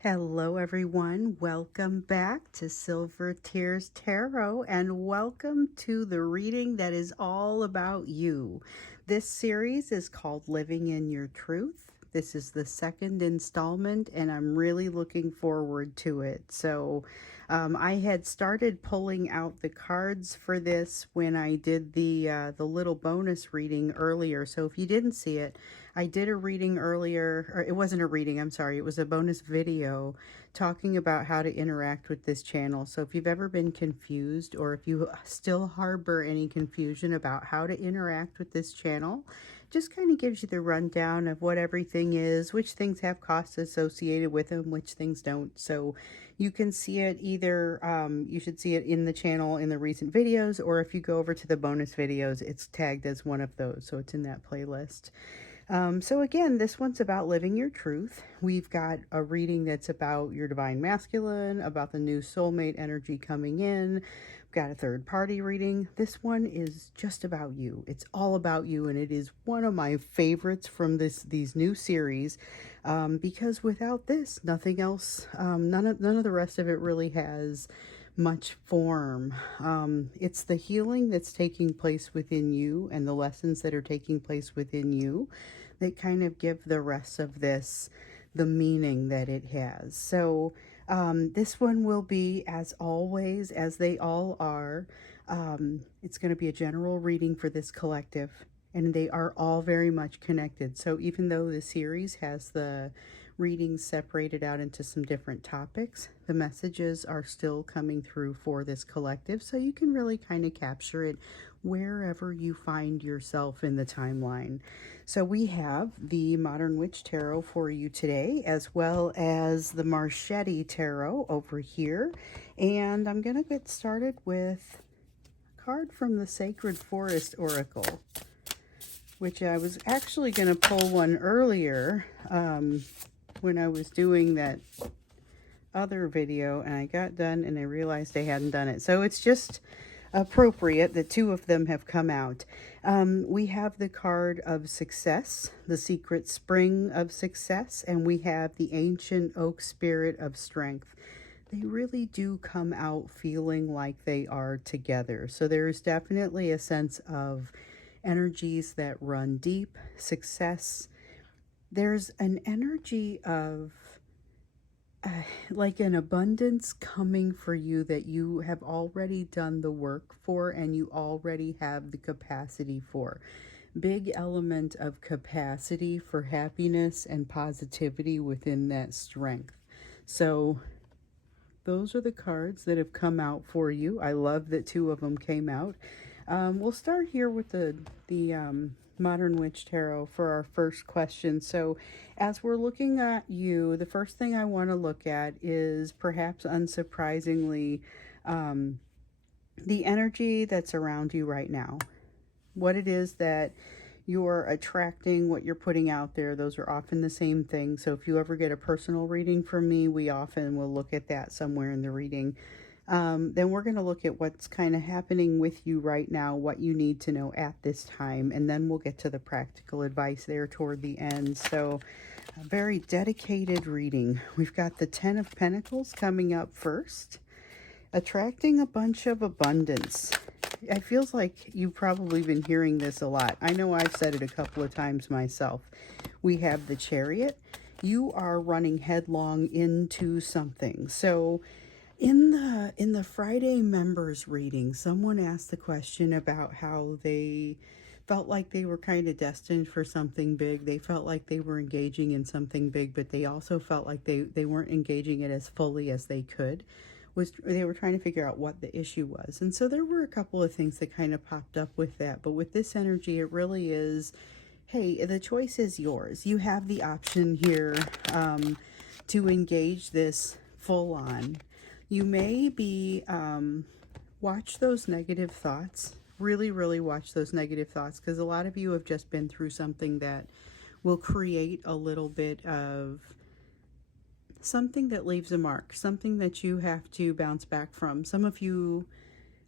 Hello everyone, welcome back to Silver Tears Tarot and welcome to the reading that is all about you. This series is called Living in Your Truth. This is the second installment and I'm really looking forward to it. So I had started pulling out the cards for this when I did the little bonus reading earlier. So if you didn't see it, I did a reading earlier, or it wasn't a reading, I'm sorry, it was a bonus video talking about how to interact with this channel. So if you've ever been confused or if you still harbor any confusion about how to interact with this channel, just kind of gives you the rundown of what everything is, which things have costs associated with them, which things don't. So you can see it either, you should see it in the channel in the recent videos, or if you go over to the bonus videos, it's tagged as one of those. So it's in that playlist. So again, this one's about living your truth. We've got a reading that's about your divine masculine, about the new soulmate energy coming in. We've got a third party reading. This one is just about you. It's all about you, and it is one of my favorites from these new series, because without this, nothing else, none of the rest of it really has much form. It's the healing that's taking place within you and the lessons that are taking place within you that kind of give the rest of this the meaning that it has. So this one will be, as always, as they all are, it's going to be a general reading for this collective, and they are all very much connected. So even though the series has the readings separated out into some different topics, the messages are still coming through for this collective, so you can really kind of capture it wherever you find yourself in the timeline. So we have the Modern Witch Tarot for you today, as well as the Marchetti Tarot over here, and I'm going to get started with a card from the Sacred Forest Oracle, which I was actually going to pull one earlier when I was doing that other video, and I got done and I realized I hadn't done it. So it's just appropriate that two of them have come out. We have the card of success, the secret spring of success, and we have the ancient oak spirit of strength. They really do come out feeling like they are together. So there's definitely a sense of energies that run deep, success. There's an energy of like an abundance coming for you that you have already done the work for and you already have the capacity for. Big element of capacity for happiness and positivity within that strength. So those are the cards that have come out for you. I love that two of them came out. We'll start here with the Modern Witch Tarot for our first question. So as we're looking at you, the first thing I want to look at is, perhaps unsurprisingly, the energy that's around you right now. What it is that you're attracting, what you're putting out there, those are often the same thing. So if you ever get a personal reading from me, we often will look at that somewhere in the reading. Then we're going to look at what's kind of happening with you right now, what you need to know at this time, and then we'll get to the practical advice there toward the end. So a very dedicated reading. We've got the Ten of Pentacles coming up first. Attracting a bunch of abundance. It feels like you've probably been hearing this a lot. I know I've said it a couple of times myself. We have the Chariot. You are running headlong into something. So in the Friday members reading, someone asked the question about how they felt like they were kind of destined for something big. They felt like they were engaging in something big, but they also felt like they weren't engaging it as fully as they could. They were trying to figure out what the issue was. And so there were a couple of things that kind of popped up with that. But with this energy, it really is, hey, the choice is yours. You have the option here to engage this full on. You may be, watch those negative thoughts. Really, really watch those negative thoughts, because a lot of you have just been through something that will create a little bit of something that leaves a mark, something that you have to bounce back from. Some of you,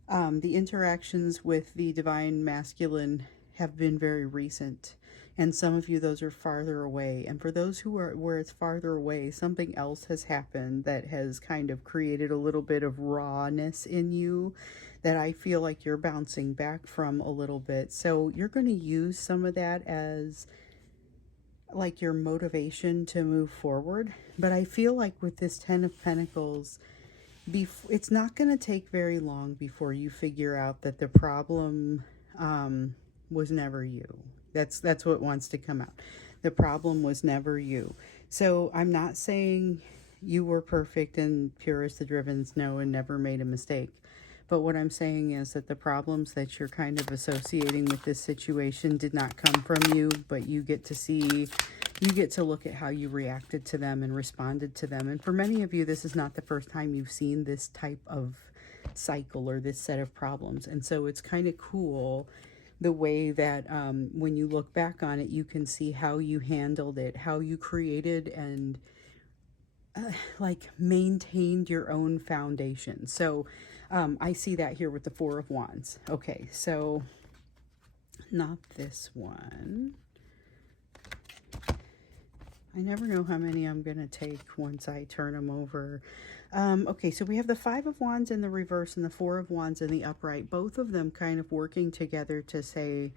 the interactions with the divine masculine have been very recent, And some of you, those are farther away. And for those who are where it's farther away, something else has happened that has kind of created a little bit of rawness in you that I feel like you're bouncing back from a little bit. So you're going to use some of that as like your motivation to move forward. But I feel like with this 10 of Pentacles, it's not going to take very long before you figure out that the problem was never you. That's what wants to come out. The problem was never you. So I'm not saying you were perfect and pure as the driven snow and never made a mistake. But what I'm saying is that the problems that you're kind of associating with this situation did not come from you, but you get to look at how you reacted to them and responded to them. And for many of you, this is not the first time you've seen this type of cycle or this set of problems. And so it's kind of cool the way that when you look back on it, you can see how you handled it, how you created and like maintained your own foundation. So I see that here with the Four of Wands. Okay, so not this one. I never know how many I'm going to take once I turn them over. Okay, so we have the Five of Wands in the reverse and the Four of Wands in the upright. Both of them kind of working together to say,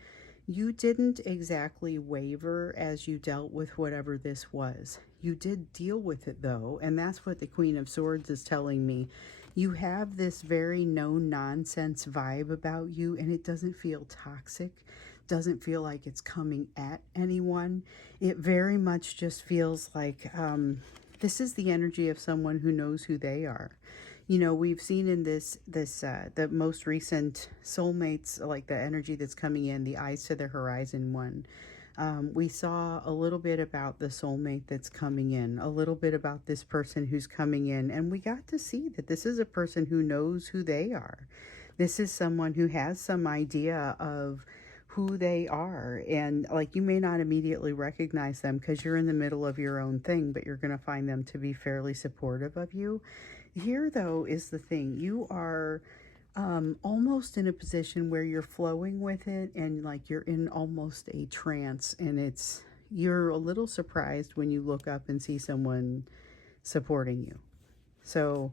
you didn't exactly waver as you dealt with whatever this was. You did deal with it though, and that's what the Queen of Swords is telling me. You have this very no-nonsense vibe about you, and it doesn't feel toxic. Doesn't feel like it's coming at anyone. It very much just feels like this is the energy of someone who knows who they are. You know, we've seen in the most recent soulmates, like the energy that's coming in, the Eyes to the Horizon one. We saw a little bit about the soulmate that's coming in, a little bit about this person who's coming in, and we got to see that this is a person who knows who they are. This is someone who has some idea of who they are, and like you may not immediately recognize them because you're in the middle of your own thing, but you're going to find them to be fairly supportive of you. Here though is the thing, you are almost in a position where you're flowing with it, and like you're in almost a trance, and you're a little surprised when you look up and see someone supporting you. So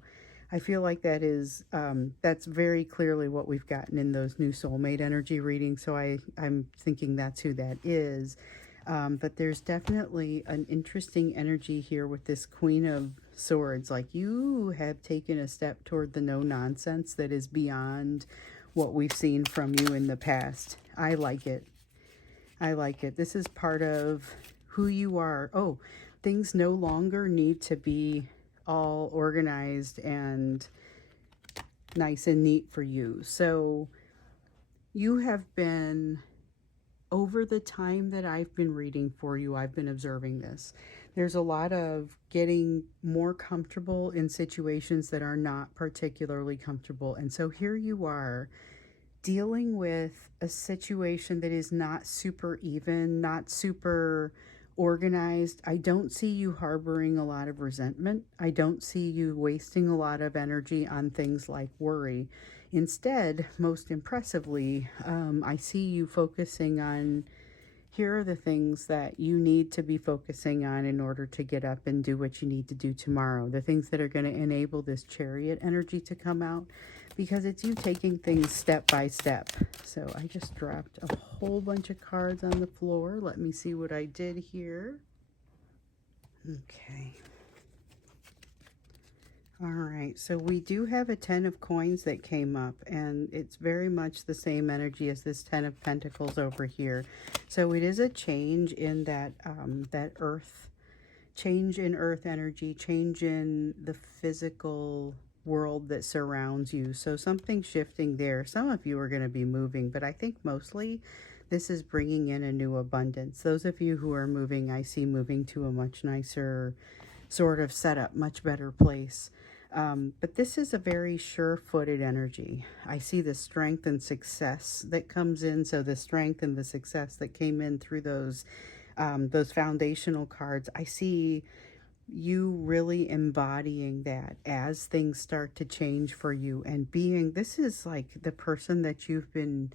I feel like that's very clearly what we've gotten in those new soulmate energy readings. So I'm thinking that's who that is. But there's definitely an interesting energy here with this Queen of Swords. Like you have taken a step toward the no nonsense that is beyond what we've seen from you in the past. I like it. I like it. This is part of who you are. Oh, things no longer need to be all organized and nice and neat for you. So you have been, over the time that I've been reading for you, I've been observing this. There's a lot of getting more comfortable in situations that are not particularly comfortable. And so here you are dealing with a situation that is not super even, not super organized. I don't see you harboring a lot of resentment. I don't see you wasting a lot of energy on things like worry. Instead, most impressively, I see you focusing on, here are the things that you need to be focusing on in order to get up and do what you need to do tomorrow. The things that are going to enable this Chariot energy to come out, because it's you taking things step by step. So I just dropped a whole bunch of cards on the floor. Let me see what I did here. Okay. All right, so we do have a 10 of coins that came up, and it's very much the same energy as this 10 of pentacles over here. So it is a change in that change in earth energy, change in the physical world that surrounds you. So something shifting there. Some of you are going to be moving, but I think mostly this is bringing in a new abundance. Those of you who are moving, I see moving to a much nicer sort of setup, much better place. But this is a very sure-footed energy. I see the strength and success that comes in. So the strength and the success that came in through those foundational cards, I see you really embodying that as things start to change for you, and being, this is like the person that you've been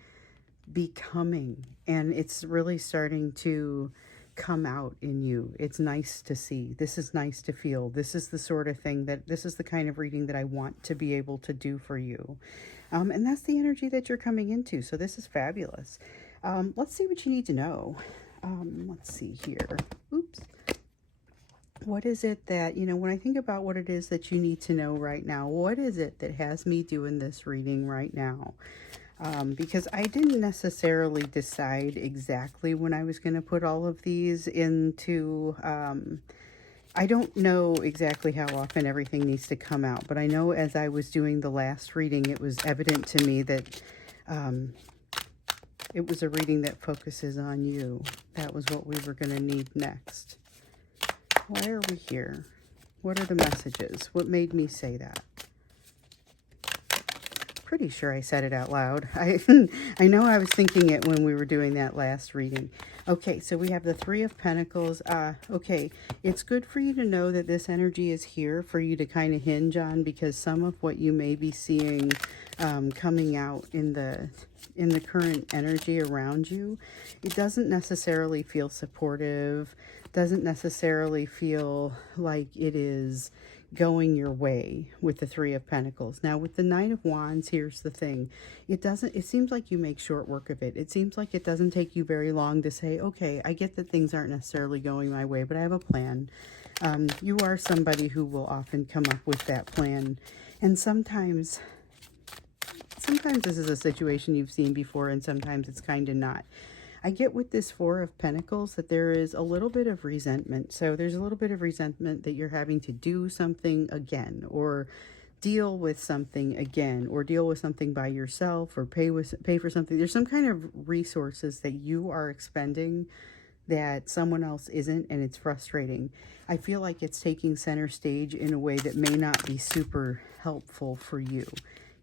becoming, and it's really starting to come out in you. It's nice to see. This is nice to feel. This is the sort of thing that, this is the kind of reading that I want to be able to do for you. And that's the energy that you're coming into. So this is fabulous. Let's see what you need to know. Let's see here. Oops. What is it that, when I think about what it is that you need to know right now, what is it that has me doing this reading right now? Because I didn't necessarily decide exactly when I was going to put all of these into, I don't know exactly how often everything needs to come out, but I know as I was doing the last reading, it was evident to me that it was a reading that focuses on you. That was what we were going to need next. Why are we here? What are the messages? What made me say that? Pretty sure I said it out loud. I know I was thinking it when we were doing that last reading. Okay, so we have the Three of Pentacles. Okay, it's good for you to know that this energy is here for you to kind of hinge on, because some of what you may be seeing coming out in the current energy around you, it doesn't necessarily feel supportive, doesn't necessarily feel like it is going your way with the Three of Pentacles. Now with the Knight of Wands, here's the thing. It seems like you make short work of it. It seems like it doesn't take you very long to say, okay, I get that things aren't necessarily going my way, but I have a plan. You are somebody who will often come up with that plan. And sometimes this is a situation you've seen before, and sometimes it's kind of not. I get with this Four of Pentacles that there is a little bit of resentment. So there's a little bit of resentment that you're having to do something again, or deal with something again, or deal with something by yourself, or pay for something. There's some kind of resources that you are expending that someone else isn't, and it's frustrating. I feel like it's taking center stage in a way that may not be super helpful for you.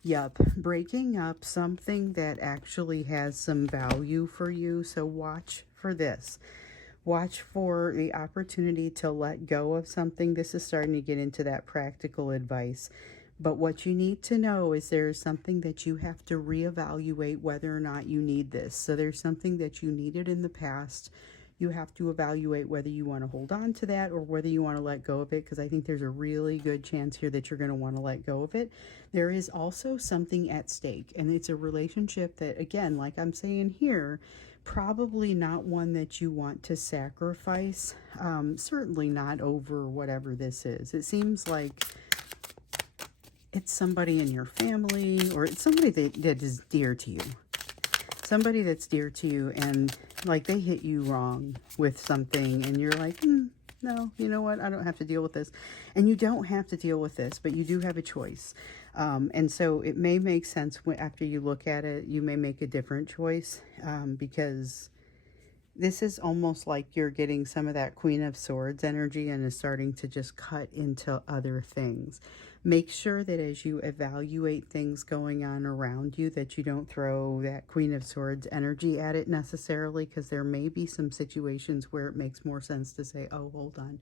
Yep, breaking up something that actually has some value for you. So watch for this. Watch for the opportunity to let go of something. This is starting to get into that practical advice. But what you need to know is there's something that you have to reevaluate whether or not you need this. So there's something that you needed in the past. You have to evaluate whether you want to hold on to that or whether you want to let go of it, because I think there's a really good chance here that you're going to want to let go of it. There is also something at stake, and it's a relationship that, again, like I'm saying here, probably not one that you want to sacrifice. Certainly not over whatever this is. It seems like it's somebody in your family, or it's somebody that is dear to you. Somebody that's dear to you, and like they hit you wrong with something, and you're like, no, you know what? I don't have to deal with this. And you don't have to deal with this, but you do have a choice. And so it may make sense after you look at it, you may make a different choice, because this is almost like you're getting some of that Queen of Swords energy and is starting to just cut into other things. Make sure that as you evaluate things going on around you, that you don't throw that Queen of Swords energy at it necessarily, because there may be some situations where it makes more sense to say, oh, hold on,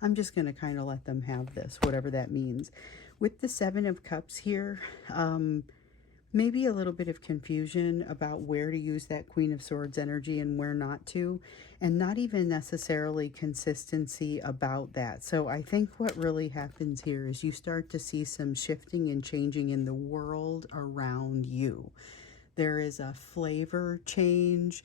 I'm just going to kind of let them have this, whatever that means. With the Seven of Cups here, maybe a little bit of confusion about where to use that Queen of Swords energy and where not to, and not even necessarily consistency about that. So I think what really happens here is you start to see some shifting and changing in the world around you. There is a flavor change.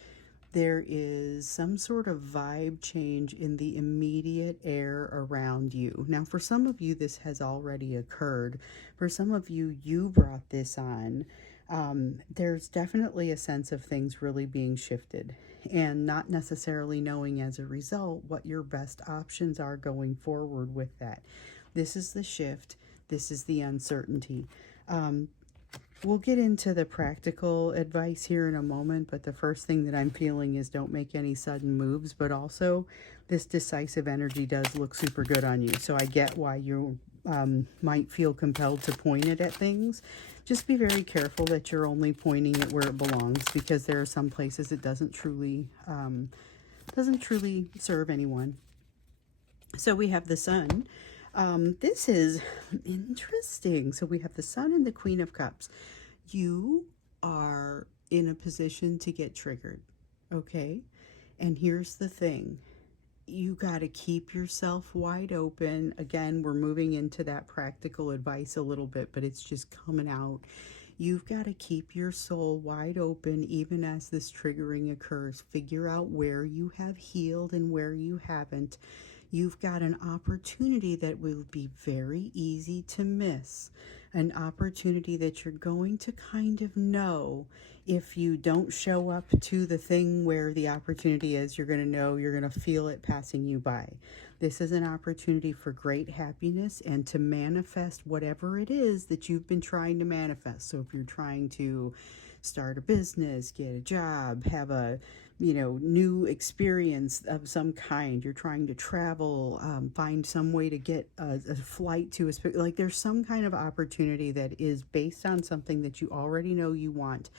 There is some sort of vibe change in the immediate air around you. Now, for some of you, this has already occurred. For some of you, you brought this on. There's definitely a sense of things really being shifted, and not necessarily knowing as a result what your best options are going forward with that. This is the shift. This is the uncertainty. We'll get into the practical advice here in a moment, but the first thing that I'm feeling is don't make any sudden moves, but also this decisive energy does look super good on you. So I get why you might feel compelled to point it at things. Just be very careful that you're only pointing it where it belongs, because there are some places it doesn't truly serve anyone. So we have the Sun. This is interesting. So we have the Sun and the Queen of Cups. You are in a position to get triggered. Okay? And here's the thing. You got to keep yourself wide open. Again, we're moving into that practical advice a little bit, but it's just coming out. You've got to keep your soul wide open even as this triggering occurs. Figure out where you have healed and where you haven't. You've got an opportunity that will be very easy to miss. An opportunity that you're going to kind of know if you don't show up to the thing where the opportunity is. You're going to know, you're going to feel it passing you by. This is an opportunity for great happiness and to manifest whatever it is that you've been trying to manifest. So if you're trying to start a business, get a job, have a new experience of some kind, you're trying to travel, find some way to get a flight to like there's some kind of opportunity that is based on something that you already know you want.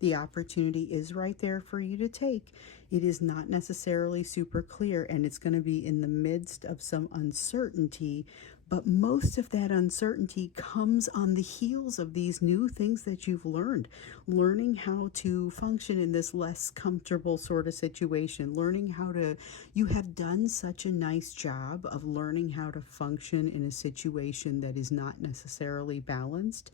The opportunity is right there for you to take. It is not necessarily super clear, and it's going to be in the midst of some uncertainty, but most of that uncertainty comes on the heels of these new things that you've learned. Learning how to function in this less comfortable sort of situation. You have done such a nice job of learning how to function in a situation that is not necessarily balanced,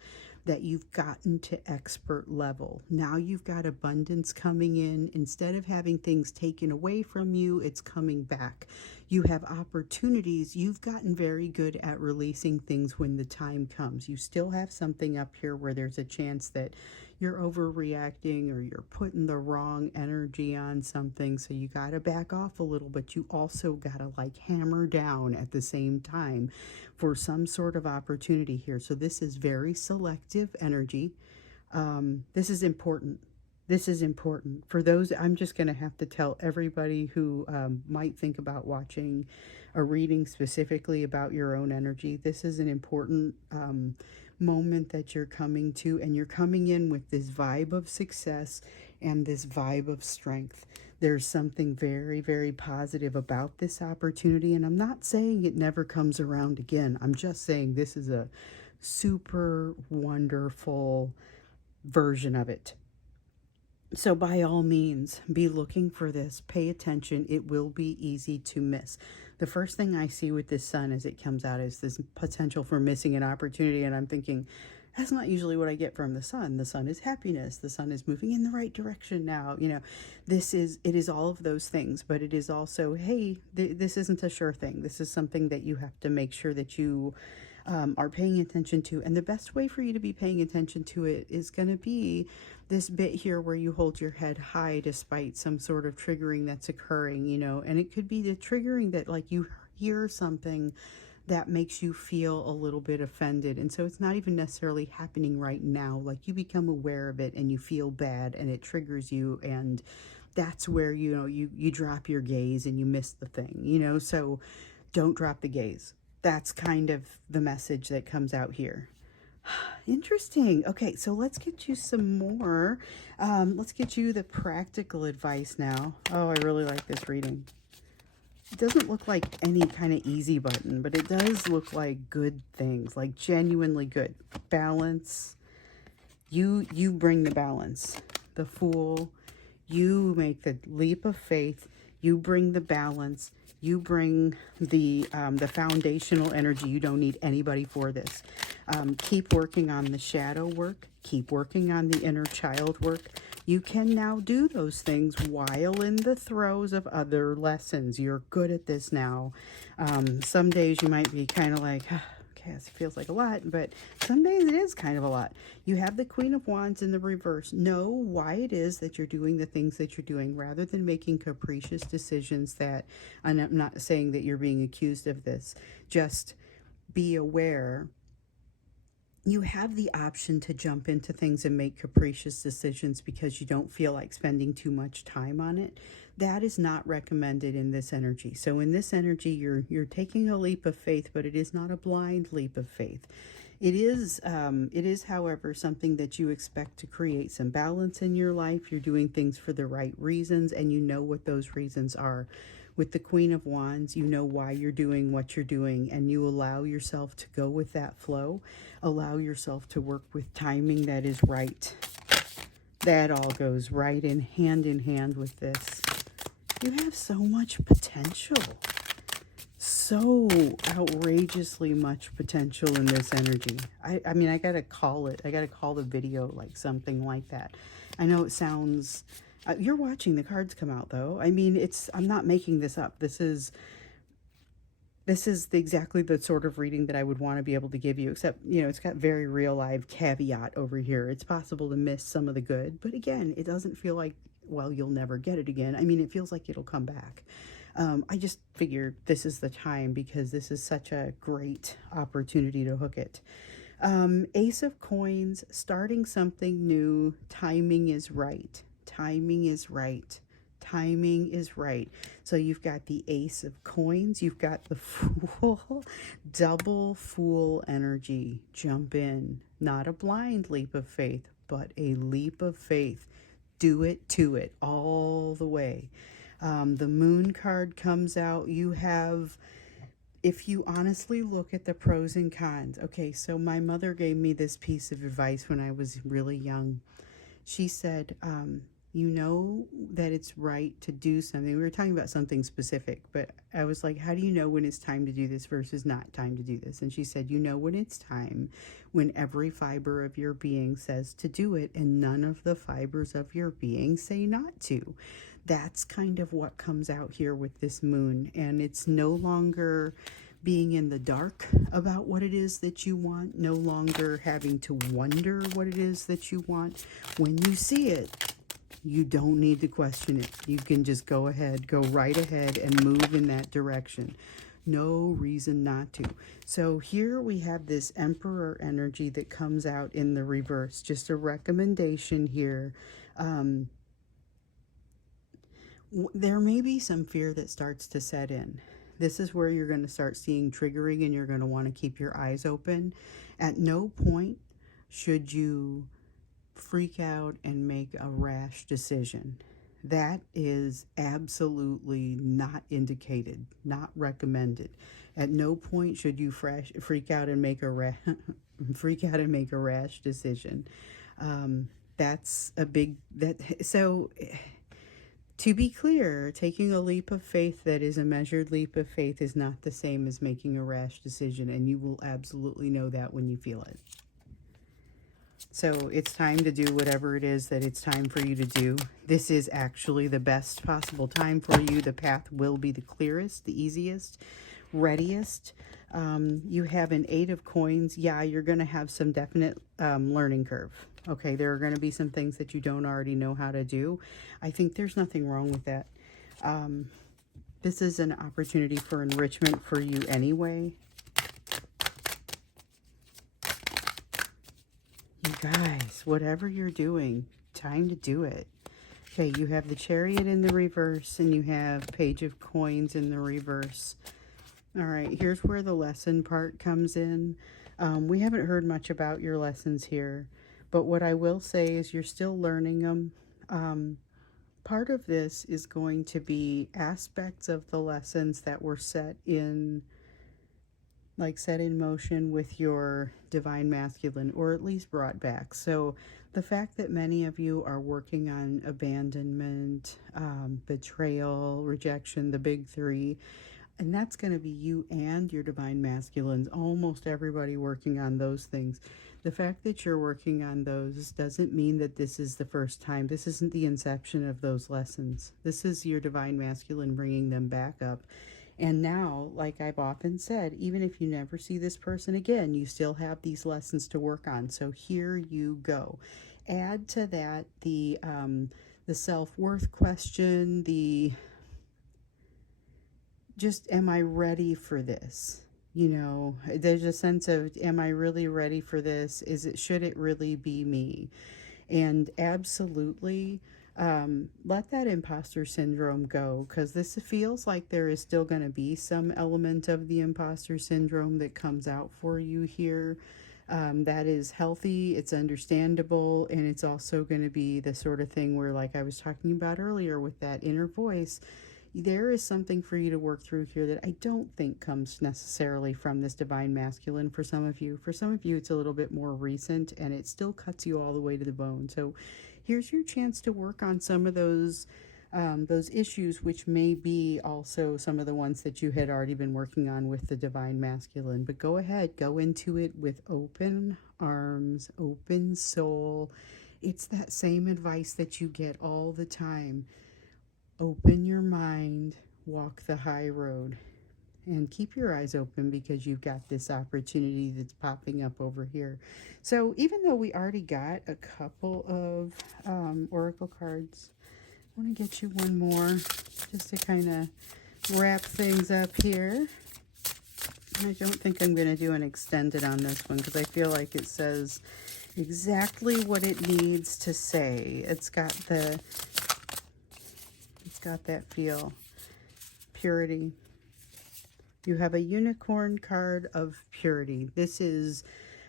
that you've gotten to expert level. Now you've got abundance coming in. Instead of having things taken away from you, it's coming back. You have opportunities. You've gotten very good at releasing things when the time comes. You still have something up here where there's a chance that you're overreacting or you're putting the wrong energy on something, so you got to back off a little, but you also got to like hammer down at the same time for some sort of opportunity here. So this is very selective energy. This is important. This is important. For those, I'm just going to have to tell everybody who might think about watching a reading specifically about your own energy, this is an important moment that you're coming to, and you're coming in with this vibe of success and this vibe of strength. There's something very, very positive about this opportunity, and I'm not saying it never comes around again. I'm just saying this is a super wonderful version of it. So by all means, be looking for this. Pay attention. It will be easy to miss. The first thing I see with this sun as it comes out is this potential for missing an opportunity. And I'm thinking, that's not usually what I get from the sun. The sun is happiness. The sun is moving in the right direction now. It is all of those things, but it is also, hey, this isn't a sure thing. This is something that you have to make sure that you are paying attention to. And the best way for you to be paying attention to it is going to be this bit here where you hold your head high despite some sort of triggering that's occurring, and it could be the triggering that like you hear something that makes you feel a little bit offended. And so it's not even necessarily happening right now. Like you become aware of it and you feel bad and it triggers you, and that's where, you drop your gaze and you miss the thing, so don't drop the gaze. That's kind of the message that comes out here. Interesting. Okay, so let's get you some more. Let's get you the practical advice now. Oh, I really like this reading. It doesn't look like any kind of easy button, but it does look like good things, like genuinely good. Balance. You bring the balance. The Fool. You make the leap of faith. You bring the balance. You bring the foundational energy. You don't need anybody for this. Keep working on the shadow work. Keep working on the inner child work. You can now do those things while in the throes of other lessons. You're good at this now. Some days you might be kind of like, okay, this feels like a lot, but some days it is kind of a lot. You have the Queen of Wands in the reverse. Know why it is that you're doing the things that you're doing rather than making capricious decisions that, and I'm not saying that you're being accused of this, just be aware. You have the option to jump into things and make capricious decisions because you don't feel like spending too much time on it. That is not recommended in this energy. So in this energy, you're taking a leap of faith, but it is not a blind leap of faith. It is, however, something that you expect to create some balance in your life. You're doing things for the right reasons, and you know what those reasons are. With the Queen of Wands, you know why you're doing what you're doing, and you allow yourself to go with that flow. Allow yourself to work with timing that is right. That all goes right in hand with this. You have so much potential. So outrageously much potential in this energy. I mean, I gotta call it. I gotta call the video like something like that. I know it sounds. You're watching the cards come out, though. I mean, I'm not making this up. This is exactly the sort of reading that I would want to be able to give you, except, it's got very real live caveat over here. It's possible to miss some of the good, but again, it doesn't feel like, well, you'll never get it again. I mean, it feels like it'll come back. I just figured this is the time because this is such a great opportunity to hook it. Ace of Coins, starting something new, timing is right. Timing is right. Timing is right. So you've got the Ace of Coins, you've got the Fool, double Fool energy. Jump in. Not a blind leap of faith, but a leap of faith. Do it to it all the way. The Moon card comes out. You have, if you honestly look at the pros and cons. Okay, so my mother gave me this piece of advice when I was really young. She said, you know that it's right to do something. We were talking about something specific, but I was like, how do you know when it's time to do this versus not time to do this? And she said, you know when it's time when every fiber of your being says to do it and none of the fibers of your being say not to. That's kind of what comes out here with this moon. And it's no longer being in the dark about what it is that you want, no longer having to wonder what it is that you want. When you see it, you don't need to question it. You can just go right ahead and move in that direction. No reason not to. So here we have this Emperor energy that comes out in the reverse. Just a recommendation here. There may be some fear that starts to set in. This is where you're going to start seeing triggering and you're going to want to keep your eyes open. At no point should you freak out and make a rash decision. That is absolutely not indicated, not recommended. At no point should you freak out and make a rash decision. That's a big so. To be clear, taking a leap of faith that is a measured leap of faith is not the same as making a rash decision, and you will absolutely know that when you feel it. So it's time to do whatever it is that it's time for you to do. This is actually the best possible time for you. The path will be the clearest, the easiest, readiest. You have an 8 of Coins. Yeah, you're going to have some definite learning curve. Okay, there are going to be some things that you don't already know how to do. I think there's nothing wrong with that. This is an opportunity for enrichment for you anyway. You guys, whatever you're doing, time to do it. Okay, you have the Chariot in the reverse, and you have Page of Coins in the reverse. All right, here's where the lesson part comes in. We haven't heard much about your lessons here, but what I will say is you're still learning them. Part of this is going to be aspects of the lessons that were set in motion with your divine masculine, or at least brought back. So the fact that many of you are working on abandonment, betrayal, rejection, the big three, and that's going to be you and your divine masculines, almost everybody working on those things. The fact that you're working on those doesn't mean that this is the first time. This isn't the inception of those lessons. This is your divine masculine bringing them back up. And now, like I've often said, even if you never see this person again, you still have these lessons to work on. So here you go. Add to that the self-worth question, am I ready for this? There's a sense of, am I really ready for this? Should it really be me? And absolutely, let that imposter syndrome go, because this feels like there is still going to be some element of the imposter syndrome that comes out for you here. That is healthy, it's understandable, and it's also going to be the sort of thing where, like I was talking about earlier with that inner voice, there is something for you to work through here that I don't think comes necessarily from this divine masculine for some of you. For some of you, it's a little bit more recent, and it still cuts you all the way to the bone. So here's your chance to work on some of those issues, which may be also some of the ones that you had already been working on with the Divine Masculine. But go ahead, go into it with open arms, open soul. It's that same advice that you get all the time. Open your mind, walk the high road, and keep your eyes open because you've got this opportunity that's popping up over here. So even though we already got a couple of oracle cards, I want to get you one more just to kind of wrap things up here. I don't think I'm going to do an extended on this one because I feel like it says exactly what it needs to say. It's got that feel. Purity. You have a unicorn card of purity. This is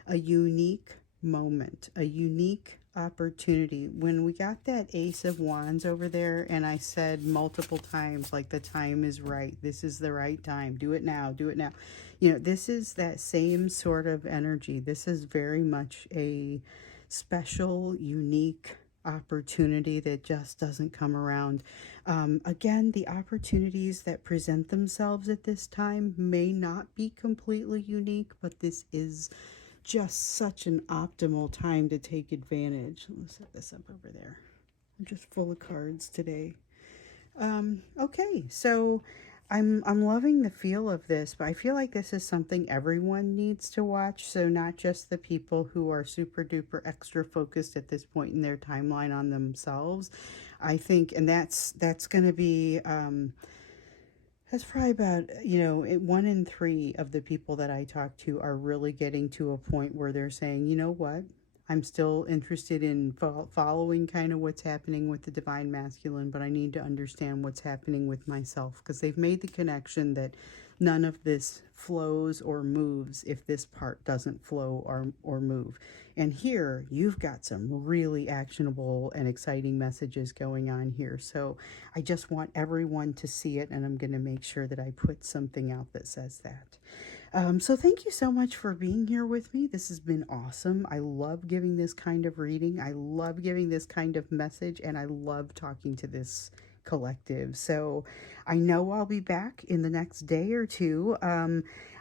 a unique moment, a unique opportunity. When we got that Ace of Wands over there, and I said multiple times, like, the time is right. This is the right time. Do it now. Do it now. You know, this is that same sort of energy. This is very much a special, unique opportunity that just doesn't come around. Again, the opportunities that present themselves at this time may not be completely unique, but this is just such an optimal time to take advantage. Let's set this up over there. I'm just full of cards today. Okay, so I'm loving the feel of this, but I feel like this is something everyone needs to watch. So not just the people who are super duper extra focused at this point in their timeline on themselves. I think, and that's going to be that's probably about, 1 in 3 of the people that I talk to are really getting to a point where they're saying, you know what? I'm still interested in following kind of what's happening with the Divine Masculine, but I need to understand what's happening with myself, because they've made the connection that none of this flows or moves if this part doesn't flow or move. And here you've got some really actionable and exciting messages going on here. So I just want everyone to see it, and I'm going to make sure that I put something out that says that. So thank you so much for being here with me. This has been awesome. I love giving this kind of reading. I love giving this kind of message, and I love talking to this collective. So I know I'll be back in the next day or two.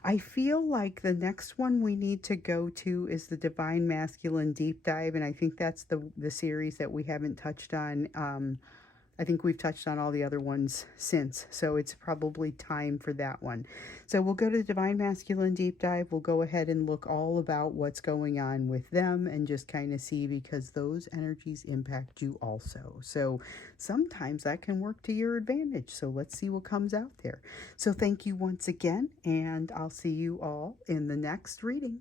I feel like the next one we need to go to is the Divine Masculine Deep Dive, and I think that's the series that we haven't touched on. I think we've touched on all the other ones since, so it's probably time for that one. So we'll go to the Divine Masculine Deep Dive. We'll go ahead and look all about what's going on with them and just kind of see, because those energies impact you also. So sometimes that can work to your advantage. So let's see what comes out there. So thank you once again, and I'll see you all in the next reading.